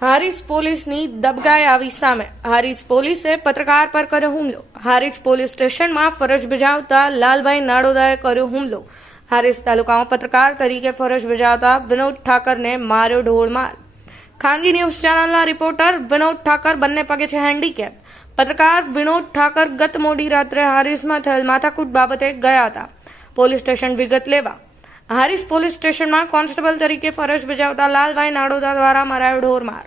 હારીજ પોલીસની દબગાઈ આવી સામે. હારીજ પોલીસે પત્રકાર પર કર્યો હુમલો. હારીજ પોલીસ સ્ટેશનમાં ફરજ બજાવતા લાલભાઈ નાડોદાએ કર્યો હુમલો. હારીજ તાલુકામાં પત્રકાર તરીકે ફરજ બજાવતા વિનોદ ઠાકરને માર્યો ઢોળમાર. ખાનગી ન્યૂઝ ચેનલના રિપોર્ટર વિનોદ ઠાકર બંને પગે છે હેન્ડીકેપ પત્રકાર વિનોદ ઠાકર ગત મોડી રાત્રે હારીજમાં થયેલ માથાકૂટ બાબતે ગયા હતા. પોલીસ સ્ટેશન વિગત લેવા હારીજ પોલીસ સ્ટેશનમાં કોન્સ્ટેબલ તરીકે ફરજ બજાવતા લાલભાઈ નાડોદા દ્વારા મરાયો ઢોરમાર.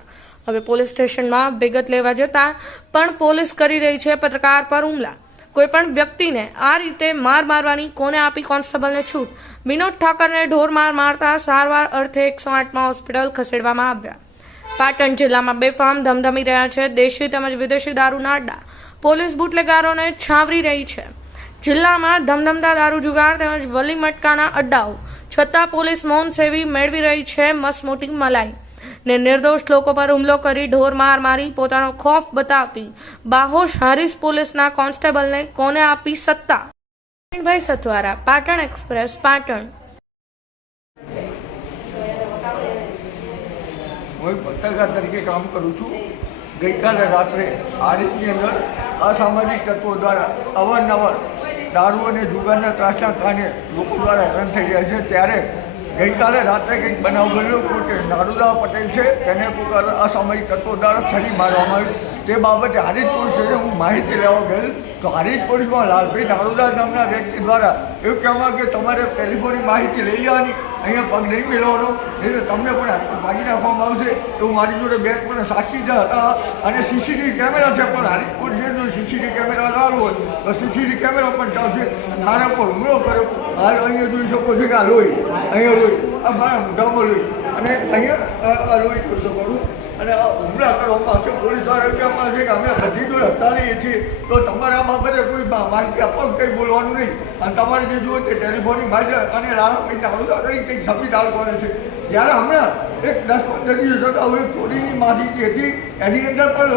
હવે પોલીસ સ્ટેશનમાં વિગત લેવા જતાં પણ પોલીસ કરી રહી છે પત્રકાર પર હુમલા. કોઈ પણ વ્યક્તિને આ રીતે માર મારવાની કોને આપી કોન્સ્ટેબલને છૂટ? વિનોદ ઠાકરને ઢોર માર મારતા સારવાર અર્થે એકસો આઠમાં હોસ્પિટલ ખસેડવામાં આવ્યા. પાટણ જિલ્લામાં બેફામ ધમધમી રહ્યા છે, દેશી તેમજ વિદેશી દારૂના અડ્ડા. પોલીસ બુટલેગારોને છાવરી રહી છે. જિલ્લામાં ધમધમતા દારૂ જુગાર તેમજ વલી મટકાના અડ્ડાઓ. છતાં પોલીસ મૌન સેવી મેળવી રહી છે મસમોટી મલાઈ. ને નિર્દોષ લોકો પર હુમલો કરી ઢોર માર મારી પોતાનો ખોફ બતાવતી બાહોશ હારીસ પોલીસના કોન્સ્ટેબલને કોને આપી સત્તા? ભાઈ સથવારા, પાટણ એક્સપ્રેસ, પાટણ. હું પત્રકાર તરીકે કામ કરું છું. ગઈકાલે રાત્રે આરીફની અંદર અસામાજિક તત્વો દ્વારા અવારનવાર દારૂ અને જુગારના ત્રાસના કારણે લોકો દ્વારા હેરાન થઈ રહ્યા છે. ત્યારે ગઈકાલે રાત્રે કંઈક બનાવ બન્યો કે નારુદા પટેલ છે, તેને પોતાના અસામાજિક તત્વો દ્વારા છરી મારવામાં આવ્યું તે બાબતે હારીજ પોલીસ હું માહિતી લેવા ગયેલ. તો હારીજ પોલીસમાં લાલભાઈ નારુદા નામના વ્યક્તિ દ્વારા એવું કહેવા કે તમારે ટેલિફોનની માહિતી લઈ લેવાની, અહીંયા પગ નહીં મેળવવાનો. એટલે તમને પણ ભાગી નાખવામાં આવશે. એવું મારી જોડે બે પણ સાક્ષી જ હતા. અને સીસીટીવી કેમેરા છે, પણ હારી પોલીસે જો સીસીટીવી કેમેરા લાવવો હોય, તો સીસીટીવી કેમેરા પણ ચાલશે. મારા પર હુમલો કર્યો. હાલ અહીંયા જોઈ શકો છો કે આ લોહી. અહીંયા લોહી. આ મારા મોઢામાં લોહી. અને અહીંયા રોહિત શકો છો અને હુમલા કરવામાં આવશે પોલીસ આરોગ્યમાં છે કે અમે બધી જોડે હટાવીએ છીએ. તો તમારા બાબતે કોઈ માહિતી આપવા કંઈ બોલવાનું નહીં. અને તમારે જે જુઓ તે ટેલિફોનની બાજુ અને લાલાભાઈ નારુદા કરી કંઈક સબી તાલુકાને છે. જ્યારે હમણાં એક દસ પંદર દિવસ અગાઉ એક ચોરીની માહિતી હતી, એની અંદર પણ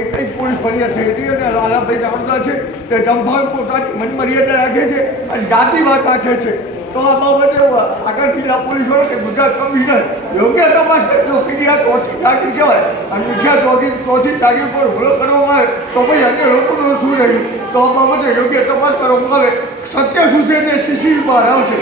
એક કંઈક પોલીસ ફરિયાદ થઈ હતી અને લાલાભાઈ જાણતા છે તે દંભાવ પોતાની મનમર્યાદા રાખે છે અને જાતિવાદ રાખે છે. તો આ બાબતે આગળ જિલ્લા પોલીસ કે ગુજરાત કમિશનર, યોગ્ય તપાસ કરજો પીડી આ ચોથી જાગીર કહેવાય, અને મુખ્ય ચોથી ચોથી જાગીર પર હુમલો કરવામાં આવે, તો પછી અન્ય લોકોનું શું રહ્યું? તો આ બાબતે યોગ્ય તપાસ કરવામાં આવે. સત્ય શું છે તે સીસી બહાર આવશે